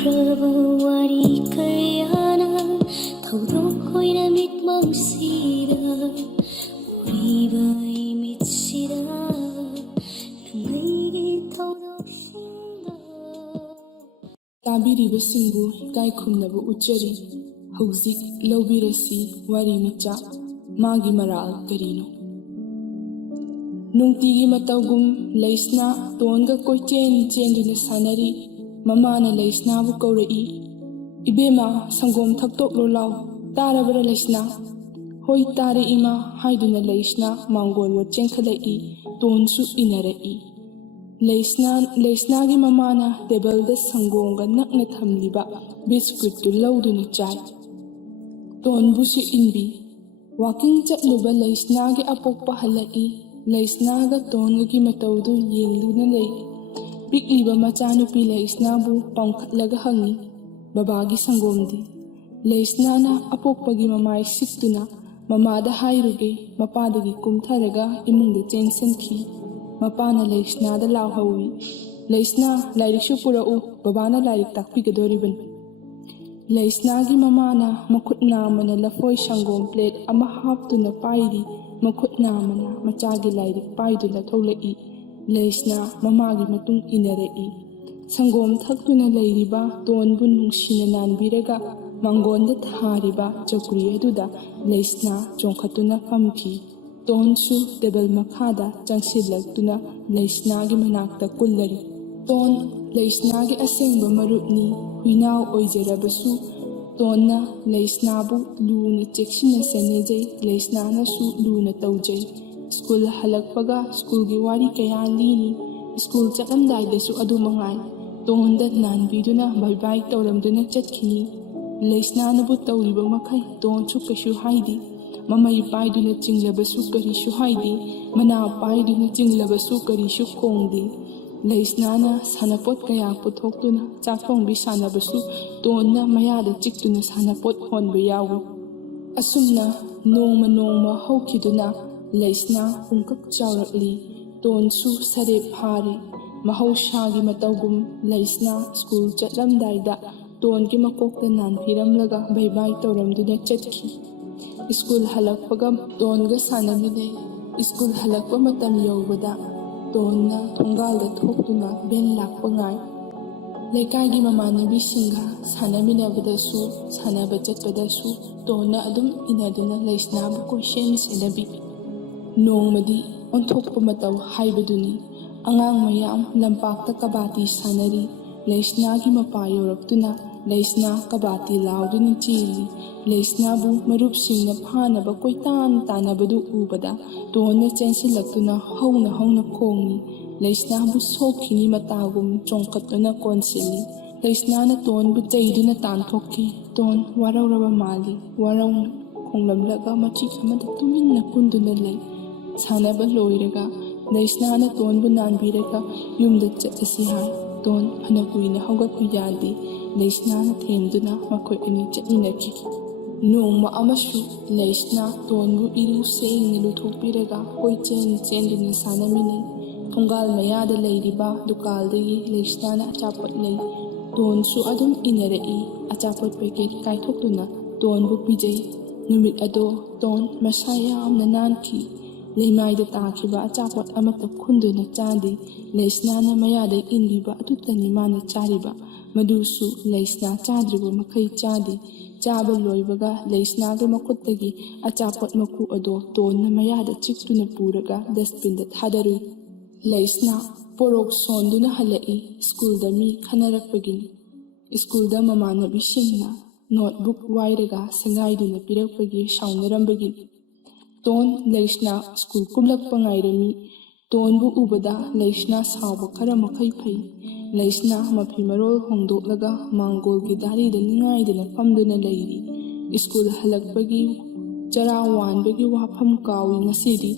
ꯍꯧꯈ꯭ꯔꯕ ꯋꯥꯔꯤ ꯀꯌꯥꯅ ꯊꯧꯗꯣꯛ ꯑꯣꯏꯅ ꯃꯤꯠꯃꯥꯡꯁꯤꯗ ꯎꯔꯤꯕ ꯏꯃꯤꯠꯁꯤꯗ ꯅꯪꯒꯤ ꯊꯧꯗꯣꯛꯁꯤꯡꯗ ꯇꯥꯕꯤꯔꯤꯕꯁꯤꯡꯕꯨ ꯏꯀꯥꯏ ꯈꯨꯝꯅꯕ ꯎꯠꯆꯔꯤ꯫ ꯍꯧꯖꯤꯛ ꯂꯧꯕꯤꯔꯁꯤ ꯋꯥꯔꯤ ꯃꯆꯥ ꯃꯥꯒꯤ ꯃꯔꯥꯜ ꯀꯔꯤꯅꯣ? ꯅꯨꯡꯇꯤꯒꯤ ꯃꯇꯧꯒꯨꯝ ꯂꯩꯁꯅꯥ ꯇꯣꯟꯒ ꯀꯣꯏꯆꯦꯟ ꯆꯦꯟꯗꯨꯅ ꯁꯥꯟꯅꯔꯤ꯫ ꯃꯃꯥꯅ ꯂꯩꯁꯅꯥꯕꯨ ꯀꯧꯔꯛꯏ꯫ "ꯏꯕꯦꯝꯃ, ꯁꯪꯒꯣꯝ ꯊꯛꯇꯣꯛꯂꯣ ꯂꯥꯎ꯫ ꯇꯥꯔꯕꯔꯥ ꯂꯩꯁꯅꯥ?" "ꯍꯣꯏ ꯇꯥꯔꯦ ꯏꯃꯥ" ꯍꯥꯏꯗꯨꯅ ꯂꯩꯁꯅꯥ ꯃꯥꯡꯒꯣꯜꯗ ꯆꯦꯟꯈꯠꯂꯛꯏ꯫ ꯇꯣꯟꯁꯨ ꯏꯟꯅꯔꯛꯏ꯫ ꯂꯩꯁꯅꯥꯒꯤ ꯃꯃꯥꯅ ꯇꯦꯕꯜꯗ ꯁꯪꯒꯣꯝꯒ ꯅꯛꯅ ꯊꯝꯂꯤꯕ ꯕꯤꯁꯀꯨꯠꯇꯨ ꯂꯧꯗꯨꯅ ꯆꯥꯏ꯫ ꯇꯣꯟꯕꯨꯁꯨ ꯏꯟꯕꯤ꯫ ꯋꯥꯀꯤꯡ ꯆꯠꯂꯨꯕ ꯂꯩꯁꯅꯥꯒꯤ ꯑꯄꯣꯛꯄ ꯍꯜꯂꯛꯏ꯫ ꯂꯩꯁꯅꯥꯒ ꯇꯣꯟꯒꯒꯤ ꯃꯇꯧꯗꯨ ꯌꯦꯡꯗꯨꯅ ꯂꯩ꯫ ꯄꯤꯛꯂꯤꯕ ꯃꯆꯥꯅꯨꯄꯤ ꯂꯩꯁꯅꯥꯕꯨ ꯄꯥꯝꯈꯠꯂꯒ ꯍꯪꯉꯤ, "ꯕꯕꯥꯒꯤ ꯁꯪꯒꯣꯝꯗꯤ?" ꯂꯩꯁꯅꯥꯅ ꯑꯄꯣꯛꯄꯒꯤ ꯃꯃꯥꯏ ꯁꯤꯛꯇꯨꯅ ꯃꯃꯥꯗ ꯍꯥꯏꯔꯨꯒꯦ ꯃꯄꯥꯗꯒꯤ ꯀꯨꯝꯊꯔꯒ ꯏꯃꯨꯡꯗ ꯆꯦꯟꯁꯤꯟꯈꯤ꯫ ꯃꯄꯥꯅ ꯂꯩꯁꯅꯥꯗ ꯂꯥꯎꯍꯧꯏ, "ꯂꯩꯁꯅꯥ, ꯂꯥꯏꯔꯤꯛꯁꯨ ꯄꯨꯔꯛꯎ, ꯕꯕꯥꯅ ꯂꯥꯏꯔꯤꯛ ꯇꯥꯛꯄꯤꯒꯗꯣꯔꯤꯕꯅꯤ." ꯂꯩꯁꯅꯥꯒꯤ ꯃꯃꯥꯅ ꯃꯈꯨꯠ ꯅꯥꯝꯃꯅ ꯂꯐꯣꯏ ꯁꯪꯒꯣꯝ ꯄ꯭ꯂꯦꯠ ꯑꯃ ꯍꯥꯞꯇꯨꯅ ꯄꯥꯏꯔꯤ꯫ ꯃꯈꯨꯠ ꯅꯥꯝꯃꯅ ꯃꯆꯥꯒꯤ ꯂꯥꯏꯔꯤꯛ ꯄꯥꯏꯗꯨꯅ ꯊꯣꯛꯂꯛꯏ꯫ ꯂꯩꯁꯅꯥ ꯃꯃꯥꯒꯤ ꯃꯇꯨꯡ ꯏꯟꯅꯔꯛꯏ꯫ ꯁꯪꯒꯣꯝ ꯊꯛꯇꯨꯅ ꯂꯩꯔꯤꯕ ꯇꯣꯟꯕꯨ ꯅꯨꯡꯁꯤꯅ ꯅꯥꯟꯕꯤꯔꯒ ꯃꯥꯡꯒꯣꯟꯗ ꯊꯥꯔꯤꯕ ꯆꯧꯀ꯭ꯔꯤ ꯑꯗꯨꯗ ꯂꯩꯁꯅꯥ ꯆꯣꯡꯈꯠꯇꯨꯅ ꯐꯝꯈꯤ꯫ ꯇꯣꯟꯁꯨ ꯇꯦꯕꯜ ꯃꯈꯥꯗ ꯆꯪꯁꯤꯜꯂꯛꯇꯨꯅ ꯂꯩꯁꯅꯥꯒꯤ ꯃꯅꯥꯛꯇ ꯀꯨꯜꯂꯔꯤ꯫ ꯇꯣꯟ ꯂꯩꯁꯅꯥꯒꯤ ꯑꯁꯦꯡꯕ ꯃꯔꯨꯞꯅꯤ꯫ ꯍꯨꯏꯅꯥꯎ ꯑꯣꯏꯖꯔꯕꯁꯨ ꯇꯣꯟꯅ ꯂꯩꯁꯅꯥꯕꯨ ꯂꯨꯅ ꯆꯦꯛꯁꯤꯟꯅ ꯁꯦꯟꯅꯖꯩ꯫ ꯂꯩꯁꯅꯥꯅꯁꯨ ꯂꯨꯅ ꯇꯧꯖꯩ꯫ ꯁ꯭ꯀꯨꯜ ꯍꯜꯂꯛꯄꯒ ꯁ꯭ꯀꯨꯜꯒꯤ ꯋꯥꯔꯤ ꯀꯌꯥ ꯂꯤꯅꯤ꯫ ꯁ꯭ꯀꯨꯜ ꯆꯠꯂꯝꯗꯥꯏꯗꯁꯨ ꯑꯗꯨꯃꯉꯥꯏ꯫ ꯇꯣꯟꯗ ꯅꯥꯟꯕꯤꯗꯨꯅ ꯕꯥꯏ ꯕꯥꯏ ꯇꯧꯔꯝꯗꯨꯅ ꯆꯠꯈꯤꯅꯤ꯫ ꯂꯩꯁꯅꯥꯅꯕꯨ ꯇꯧꯔꯤꯕ ꯃꯈꯩ ꯇꯣꯟꯁꯨ ꯀꯩꯁꯨ ꯍꯥꯏꯗꯦ꯫ ꯃꯃꯩ ꯄꯥꯏꯗꯨꯅ ꯆꯤꯡꯂꯕꯁꯨ ꯀꯔꯤꯁꯨ ꯍꯥꯏꯗꯦ꯫ ꯃꯅꯥ ꯄꯥꯏꯗꯨꯅ ꯆꯤꯡꯂꯕꯁꯨ ꯀꯔꯤꯁꯨ ꯈꯣꯡꯗꯦ꯫ ꯂꯩꯁꯅꯥꯅ ꯁꯥꯟꯅꯄꯣꯠ ꯀꯌꯥ ꯄꯨꯊꯣꯛꯇꯨꯅ ꯆꯥꯛ ꯊꯣꯡꯕꯤ ꯁꯥꯟꯅꯕꯁꯨ ꯇꯣꯟꯅ ꯃꯌꯥꯗ ꯆꯤꯛꯇꯨꯅ ꯁꯥꯟꯅꯄꯣꯠ ꯍꯣꯟꯕ ꯌꯥꯎꯏ꯫ ꯑꯁꯨꯝꯅ ꯅꯣꯡꯃ ꯅꯣꯡꯃ ꯍꯧꯈꯤꯗꯨꯅ ꯂꯩꯁꯅꯥ ꯄꯨꯡꯀꯛ ꯆꯥꯎꯔꯛꯂꯤ꯫ ꯇꯣꯟꯁꯨ ꯁꯔꯦꯞ ꯐꯥꯔꯦ꯫ ꯃꯍꯧꯁꯥꯒꯤ ꯃꯇꯧꯒꯨꯝ ꯂꯩꯁꯅꯥ ꯁ꯭ꯀꯨꯜ ꯆꯠꯂꯝꯗꯥꯏꯗ ꯇꯣꯟꯒꯤ ꯃꯀꯣꯛꯇ ꯅꯥꯟꯕꯤꯔꯝꯂꯒ ꯕꯥꯏ ꯕꯥꯏ ꯇꯧꯔꯝꯗꯨꯅ ꯆꯠꯈꯤ꯫ ꯁ꯭ꯀꯨꯜ ꯍꯜꯂꯛꯄꯒ ꯇꯣꯟꯒ ꯁꯥꯟꯅꯃꯤꯟꯅꯩ꯫ ꯁ꯭ꯀꯨꯜ ꯍꯜꯂꯛꯄ ꯃꯇꯝ ꯌꯧꯕꯗ ꯇꯣꯟꯅ ꯊꯣꯡꯒꯥꯜꯗ ꯊꯣꯛꯇꯨꯅ ꯚꯦꯟ ꯂꯥꯛꯄ ꯉꯥꯏ꯫ ꯂꯩꯀꯥꯏꯒꯤ ꯃꯃꯥꯟꯅꯕꯤꯁꯤꯡꯒ ꯁꯥꯟꯅꯃꯤꯟꯅꯕꯗꯁꯨ ꯁꯥꯟꯅꯕ ꯆꯠꯄꯗꯁꯨ ꯇꯣꯟꯅ ꯑꯗꯨꯝ ꯏꯟꯅꯗꯨꯅ ꯂꯩꯁꯅꯥꯕꯨ ꯀꯣꯏꯁꯦꯟ ꯁꯦꯟꯅꯕꯤ꯫ ꯅꯣꯡꯃꯗꯤ ꯑꯣꯟꯊꯣꯛꯄ ꯃꯇꯧ ꯍꯥꯏꯕꯗꯨꯅꯤ꯫ ꯑꯉꯥꯡ ꯃꯌꯥꯝ ꯂꯝꯄꯥꯛꯇ ꯀꯕꯥꯇꯤ ꯁꯥꯟꯅꯔꯤ꯫ ꯂꯩꯁꯅꯥꯒꯤ ꯃꯄꯥ ꯌꯧꯔꯛꯇꯨꯅ ꯂꯩꯁꯅꯥ ꯀꯕꯥꯇꯤ ꯂꯥꯎꯗꯨꯅ ꯆꯦꯜꯂꯤ꯫ ꯂꯩꯁꯅꯥꯕꯨ ꯃꯔꯨꯞꯁꯤꯡꯅ ꯐꯥꯅꯕ ꯀꯣꯏꯇꯥꯟ ꯇꯥꯟꯅꯕꯗꯨ ꯎꯕꯗ ꯇꯣꯟꯅ ꯆꯦꯟꯁꯤꯜꯂꯛꯇꯨꯅ ꯍꯧꯅ ꯍꯧꯅ ꯈꯣꯡꯏ꯫ ꯂꯩꯁꯅꯥꯕꯨ ꯁꯣꯛꯈꯤꯅꯤ ꯃꯇꯥꯒꯨꯝ ꯆꯣꯡꯈꯠꯇꯨꯅ ꯀꯣꯟꯁꯤꯜꯂꯤ꯫ ꯂꯩꯁꯅꯥꯅ ꯇꯣꯟꯕꯨ ꯆꯩꯗꯨꯅ ꯇꯥꯟꯊꯣꯛꯈꯤ꯫ ꯇꯣꯟ ꯋꯥꯔꯧꯔꯕ ꯃꯥꯜꯂꯤ꯫ ꯋꯥꯔꯧꯅ ꯈꯣꯡꯂꯝꯂꯒ ꯃꯆꯤ ꯑꯃꯗ ꯇꯨꯃꯤꯟꯅ ꯀꯨꯟꯗꯨꯅ ꯂꯩ꯫ ꯁꯥꯟꯅꯕ ꯂꯣꯏꯔꯒ ꯂꯩꯁꯅꯥꯅ ꯇꯣꯟꯕꯨ ꯅꯥꯟꯕꯤꯔꯒ ꯌꯨꯝꯗ ꯆꯠꯂꯁꯤ ꯍꯥꯏ꯫ ꯇꯣꯟ ꯐꯅ ꯀꯨꯏꯅ ꯍꯧꯒꯠꯄ ꯌꯥꯗꯦ꯫ ꯂꯩꯁꯅꯥꯅ ꯊꯦꯝꯗꯨꯅ ꯃꯈꯣꯏ ꯑꯅꯤ ꯆꯠꯃꯤꯟꯅꯈꯤ꯫ ꯅꯣꯡꯃ ꯑꯃꯁꯨ ꯂꯩꯁꯅꯥ ꯇꯣꯟꯕꯨ ꯏꯔꯨ ꯁꯦꯡꯅ ꯂꯨꯊꯣꯛꯄꯤꯔꯒ ꯀꯣꯏꯆꯦꯟ ꯆꯦꯟꯗꯨꯅ ꯁꯥꯟꯅꯃꯤꯟꯅꯩ꯫ ꯊꯣꯡꯒꯥꯜ ꯃꯌꯥꯗ ꯂꯩꯔꯤꯕ ꯗꯨꯀꯥꯜꯗꯒꯤ ꯂꯩꯁꯅꯥꯅ ꯑꯆꯥꯄꯣꯠ ꯂꯩ꯫ ꯇꯣꯟꯁꯨ ꯑꯗꯨꯝ ꯏꯟꯅꯔꯛꯏ꯫ ꯑꯆꯥꯄꯣꯠ ꯄꯦꯀꯦꯠ ꯀꯥꯏꯊꯣꯛꯇꯨꯅ ꯇꯣꯟꯕꯨ ꯄꯤꯖꯩ꯫ ꯅꯨꯃꯤꯠ ꯑꯗꯣ ꯇꯣꯟ ꯃꯁꯥ ꯌꯥꯝꯅ ꯅꯥꯟꯈꯤ꯫ ꯂꯩꯃꯥꯏꯗ ꯇꯥꯈꯤꯕ ꯑꯆꯥꯄꯣꯠ ꯑꯃꯠꯇ ꯈꯨꯟꯗꯨꯅ ꯆꯥꯗꯦ꯫ ꯂꯩꯁꯅꯥꯅ ꯃꯌꯥꯗ ꯏꯟꯕꯤꯕ ꯑꯗꯨꯇꯅꯤ ꯃꯥꯅ ꯆꯥꯔꯤꯕ꯫ ꯃꯗꯨꯁꯨ ꯂꯩꯁꯅꯥ ꯆꯥꯗ꯭ꯔꯤꯕ ꯃꯈꯩ ꯆꯥꯗꯦ꯫ ꯆꯥꯕ ꯂꯣꯏꯕꯒ ꯂꯩꯁꯅꯥꯒꯤ ꯃꯈꯨꯠꯇꯒꯤ ꯑꯆꯥꯄꯣꯠ ꯃꯀꯨ ꯑꯗꯣ ꯇꯣꯟꯅ ꯃꯌꯥꯗ ꯆꯤꯛꯇꯨꯅ ꯄꯨꯔꯒ ꯗꯁꯕꯤꯟꯗ ꯊꯥꯗꯔꯨꯏ꯫ ꯂꯩꯁꯅꯥ ꯄꯣꯔꯣꯛ ꯁꯣꯟꯗꯨꯅ ꯍꯜꯂꯛꯏ꯫ ꯁ꯭ꯀꯨꯜꯗ ꯃꯤ ꯈꯟꯅꯔꯛꯄꯒꯤꯅꯤ꯫ ꯁ꯭ꯀꯨꯜꯗ ꯃꯃꯥꯟꯅꯕꯤꯁꯤꯡꯅ ꯅꯣꯠꯕꯨꯛ ꯋꯥꯏꯔꯒ ꯁꯦꯡꯒꯥꯏꯗꯨꯅ ꯄꯤꯔꯛꯄꯒꯤ ꯁꯥꯎꯅꯔꯝꯕꯒꯤꯅꯤ꯫ Tone ꯂꯩꯁꯅꯥ school ꯀꯨꯝꯂꯛꯄ ꯉꯥꯏꯔꯝꯃꯤ꯫ ꯇꯣꯟꯕꯨ ꯎꯕꯗ ꯂꯩꯁꯅꯥ ꯁꯥꯎꯕ ꯈꯔ ꯃꯈꯩ ꯐꯩ꯫ ꯂꯩꯁꯅꯥ ꯃꯐꯤ ꯃꯔꯣꯜ ꯍꯣꯡꯗꯣꯛꯂꯒ ꯃꯥꯡꯒꯣꯜꯒꯤ ꯗꯥꯔꯤꯗ ꯅꯤꯡꯉꯥꯏꯗꯅ ꯐꯝꯗꯨꯅ ꯂꯩꯔꯤ꯫ ꯁ꯭ꯀꯨꯜ ꯍꯜꯂꯛꯄꯒꯤ ꯆꯔꯥ ꯋꯥꯟꯕꯒꯤ ꯋꯥꯐꯝ ꯀꯥꯎꯏ ꯉꯁꯤꯗꯤ꯫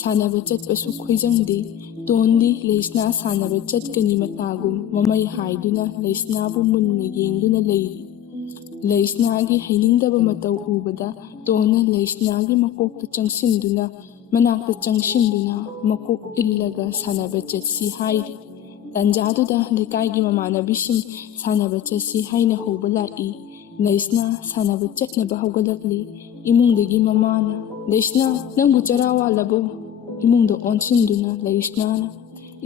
ꯁꯥꯟꯅꯕ ꯆꯠꯄꯁꯨ ꯈꯣꯏꯖꯪꯗꯦ꯫ ꯇꯣꯟꯗꯤ ꯂꯩꯁꯅꯥ ꯁꯥꯟꯅꯕ ꯆꯠꯀꯅꯤ ꯃꯇꯥꯒꯨꯝ ꯃꯃꯩ ꯍꯥꯏꯗꯨꯅ ꯂꯩꯁꯅꯥꯕꯨ ꯃꯨꯟꯅ ꯌꯦꯡꯗꯨꯅ ꯂꯩꯔꯤ꯫ ꯂꯩꯁꯅꯥꯒꯤ ꯍꯩꯅꯤꯡꯗꯕ ꯃꯇꯧ ꯎꯕꯗ ꯇꯣꯟꯅ ꯂꯩꯁꯅꯥꯒꯤ ꯃꯀꯣꯛꯇ ꯆꯪꯁꯤꯟꯗꯨꯅ ꯃꯀꯣꯛ ꯏꯜꯂꯒ ꯁꯥꯟꯅꯕ ꯆꯠꯁꯤ ꯍꯥꯏꯔꯤ꯫ ꯇꯥꯟꯖꯥꯗꯨꯗ ꯂꯩꯀꯥꯏꯒꯤ ꯃꯃꯥꯟꯅꯕꯤꯁꯤꯡ ꯁꯥꯟꯅꯕ ꯆꯠꯁꯤ ꯍꯥꯏꯅ ꯍꯧꯕ ꯂꯥꯛꯏ꯫ ꯂꯩꯁꯅꯥ ꯁꯥꯟꯅꯕ ꯆꯠꯅꯕ ꯍꯧꯒꯠꯂꯛꯂꯤ꯫ ꯏꯃꯨꯡꯗꯒꯤ ꯃꯃꯥꯅ "ꯂꯩꯁꯅꯥ, ꯅꯪꯕꯨ ꯆꯔꯥ ꯋꯥꯠꯂꯕꯣ?" ꯏꯃꯨꯡꯗ ꯑꯣꯟꯁꯤꯟꯗꯨꯅ ꯂꯩꯁꯅꯥꯅ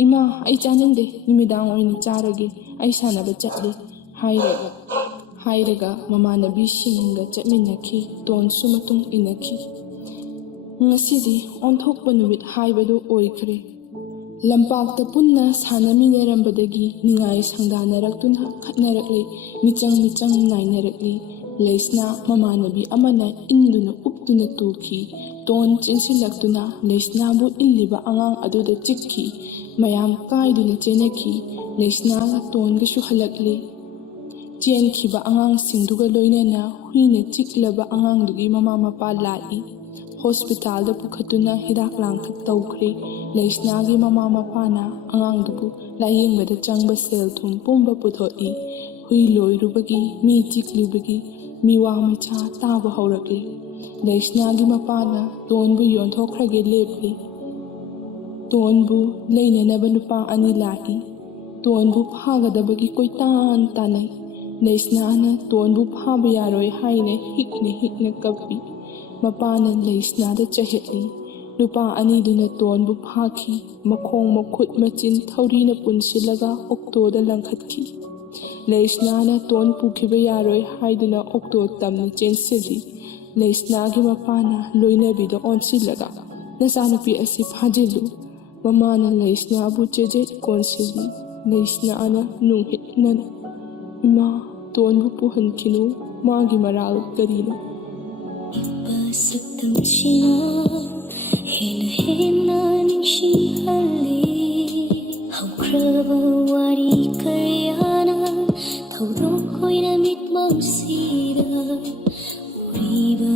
"ꯏꯃꯥ, ꯑꯩ ꯆꯥꯅꯤꯡꯗꯦ, ꯅꯨꯃꯤꯗꯥꯡ ꯑꯣꯏꯅ ꯆꯥꯔꯒꯦ, ꯑꯩ ꯁꯥꯟꯅꯕ ꯆꯠꯂꯤ" ꯍꯥꯏꯔꯒ ꯃꯃꯥꯟꯅꯕꯤꯁꯤꯡꯒ ꯆꯠꯃꯤꯟꯅꯈꯤ꯫ ꯇꯣꯟꯁꯨ ꯃꯇꯨꯡ ꯏꯟꯅꯈꯤ꯫ ꯉꯁꯤꯗꯤ ꯑꯣꯟꯊꯣꯛꯄ ꯅꯨꯃꯤꯠ ꯍꯥꯏꯕꯗꯨ ꯑꯣꯏꯈ꯭ꯔꯦ꯫ ꯂꯝꯄꯥꯛꯇ ꯄꯨꯟꯅ ꯁꯥꯟꯅꯃꯤꯟꯅꯔꯝꯕꯗꯒꯤ ꯅꯤꯡꯉꯥꯏ ꯁꯪꯗꯥꯅꯔꯛꯇꯨꯅ ꯈꯠꯅꯔꯛꯂꯤ, ꯃꯤꯆꯪ ꯅꯥꯏꯅꯔꯛꯂꯤ꯫ ꯂꯩꯁꯅꯥ ꯃꯃꯥꯟꯅꯕꯤ ꯑꯃꯅ ꯏꯟꯗꯨꯅ ꯎꯞꯇꯨꯅ ꯇꯨꯈꯤ꯫ ꯇꯣꯟ ꯆꯦꯟꯁꯤꯜꯂꯛꯇꯨꯅ ꯂꯩꯁꯅꯥꯕꯨ ꯏꯜꯂꯤꯕ ꯑꯉꯥꯡ ꯑꯗꯨꯗ ꯆꯤꯛꯈꯤ꯫ ꯃꯌꯥꯝ ꯀꯥꯏꯗꯨꯅ ꯆꯦꯟꯅꯈꯤ꯫ ꯂꯩꯁꯅꯥꯒ ꯇꯣꯟꯒꯁꯨ ꯍꯜꯂꯛꯂꯤ꯫ ꯆꯦꯟꯈꯤꯕ ꯑꯉꯥꯡꯁꯤꯡꯗꯨꯒ ꯂꯣꯏꯅꯅ ꯍꯨꯏꯅ ꯆꯤꯛꯂꯕ ꯑꯉꯥꯡꯗꯨꯒꯤ ꯃꯃꯥ ꯃꯄꯥ ꯂꯥꯛꯏ꯫ ꯍꯣꯁꯄꯤꯇꯥꯜꯗ ꯄꯨꯈꯠꯇꯨꯅ ꯍꯤꯗꯥꯛ ꯂꯥꯡꯊꯛ ꯇꯧꯈ꯭ꯔꯦ꯫ ꯂꯩꯁꯅꯥꯒꯤ ꯃꯃꯥ ꯃꯄꯥꯅ ꯑꯉꯥꯡꯗꯨꯕꯨ ꯂꯥꯌꯦꯡꯕꯗ ꯆꯪꯕ ꯁꯦꯜ ꯊꯨꯝ ꯄꯨꯝꯕ ꯄꯨꯊꯣꯛꯏ꯫ ꯍꯨꯏ ꯂꯣꯏꯔꯨꯕꯒꯤ, ꯃꯤ ꯆꯤꯛꯂꯨꯕꯒꯤ ꯃꯤꯋꯥ ꯃꯩꯆꯥ ꯇꯥꯕ ꯍꯧꯔꯛꯂꯤ꯫ ꯂꯩꯁꯅꯥꯒꯤ ꯃꯄꯥꯅ ꯇꯣꯟꯕꯨ ꯌꯣꯟꯊꯣꯛꯈ꯭ꯔꯒꯦ ꯂꯦꯞꯂꯤ꯫ ꯇꯣꯟꯕꯨ ꯂꯩꯅꯅꯕ ꯅꯨꯄꯥ ꯑꯅꯤ ꯂꯥꯛꯏ꯫ ꯇꯣꯟꯕꯨ ꯐꯥꯒꯗꯕꯒꯤ ꯀꯣꯏꯇꯥꯟ ꯇꯥꯟꯅꯩ꯫ ꯂꯩꯁꯅꯥꯅ ꯇꯣꯟꯕꯨ ꯐꯥꯕ ꯌꯥꯔꯣꯏ ꯍꯥꯏꯅ ꯍꯤꯛꯅ ꯀꯞꯄꯤ꯫ ꯃꯄꯥꯅ ꯂꯩꯁꯅꯥꯗ ꯆꯩꯍꯠꯂꯤ꯫ ꯅꯨꯄꯥ ꯑꯅꯤꯗꯨꯅ ꯇꯣꯟꯕꯨ ꯐꯥꯈꯤ꯫ ꯃꯈꯣꯡ ꯃꯈꯨꯠ ꯃꯆꯤꯟ ꯊꯧꯔꯤꯅ ꯄꯨꯟꯁꯤꯜꯂꯒ ꯑꯣꯛꯇꯣꯗ ꯂꯪꯈꯠꯈꯤ꯫ ꯂꯩꯁꯅꯥꯅ ꯇꯣꯟ ꯄꯨꯈꯤꯕ ꯌꯥꯔꯣꯏ ꯍꯥꯏꯗꯨꯅ ꯑꯣꯛꯇꯣ ꯇꯝꯅ ꯆꯦꯟꯁꯤꯜꯂꯤ꯫ ꯂꯩꯁꯅꯥꯒꯤ ꯃꯄꯥꯅ ꯂꯣꯏꯅꯕꯤꯗ ꯑꯣꯟꯁꯤꯜꯂꯒ "ꯅꯆꯥꯅꯨꯄꯤ ꯑꯁꯤ ꯐꯥꯖꯤꯜꯂꯨ", ꯃꯃꯥꯅ ꯂꯩꯁꯅꯥꯕꯨ ꯆꯦꯖꯦꯠ ꯀꯣꯟꯁꯤꯜꯂꯤ꯫ ꯂꯩꯁꯅꯥꯅ ꯅꯨꯡꯍꯤꯛꯅꯅ "ꯏꯃꯥ, ꯇꯣꯟꯕꯨ ꯄꯨꯍꯟꯈꯤꯅꯨ, ꯃꯥꯒꯤ ꯃꯔꯥꯜ ꯀꯔꯤꯅꯣ?" ꯁꯛꯇꯝꯁꯤꯅ ꯍꯦꯟꯅ ꯅꯤꯡꯁꯤꯡꯍꯜꯂꯤ꯫ ꯍꯧꯈ꯭ꯔꯕ ꯋꯥꯔꯤ ꯀꯌꯥꯅ ꯊꯧꯗꯣꯛ ꯑꯣꯏꯅ ꯃꯤꯠꯃꯥꯡꯁꯤꯗ ꯎꯔꯤꯕ